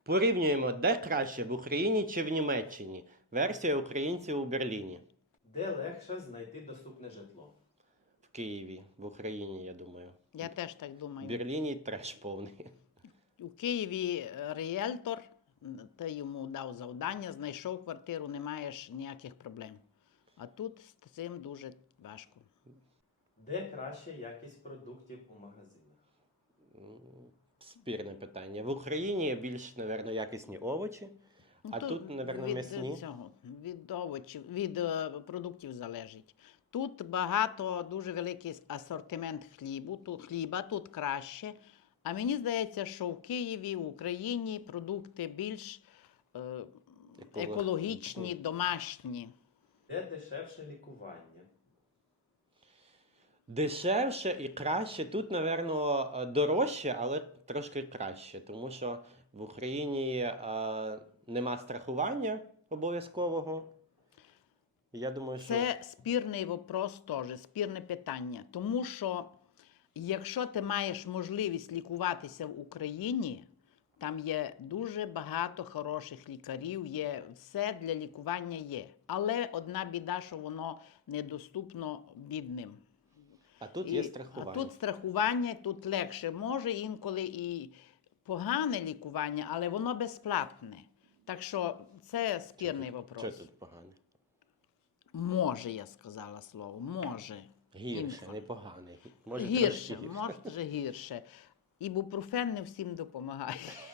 Порівнюємо, де краще, в Україні чи в Німеччині. Версія українців у Берліні. Де легше знайти доступне житло? В Києві, в Україні, я думаю. Я теж так В думаю. Берліні треш повний. У Києві ріелтор, ти йому дав завдання, знайшов квартиру, не маєш ніяких проблем. А тут з цим дуже важко. Де краща якість продуктів у магазинах? Спірне питання. В Україні більш, мабуть, якісні овочі, а тут, мабуть, м'ясні. Від овочів, від продуктів залежить. Тут багато, дуже великий асортимент хліба, тут краще. А мені здається, що в Києві, в Україні продукти більш екологічні, домашні. Де дешевше лікування? Дешевше і краще. Тут, мабуть, дорожче, але трошки краще. Тому що в Україні нема страхування обов'язкового. Я думаю, що... Це спірний вопрос теж, спірне питання. Тому що якщо ти маєш можливість лікуватися в Україні, там є дуже багато хороших лікарів, є все для лікування є. Але одна біда, що воно недоступно бідним. А тут є страхування. А тут страхування, тут легше. Може інколи і погане лікування, але воно безплатне. Так що це спірний вопрос. Що тут погане? Може, я сказала слово, може. Гірше, Інколи. не погане. Може, Гірше, трошки може гірше. Ібупрофен не всім допомагає.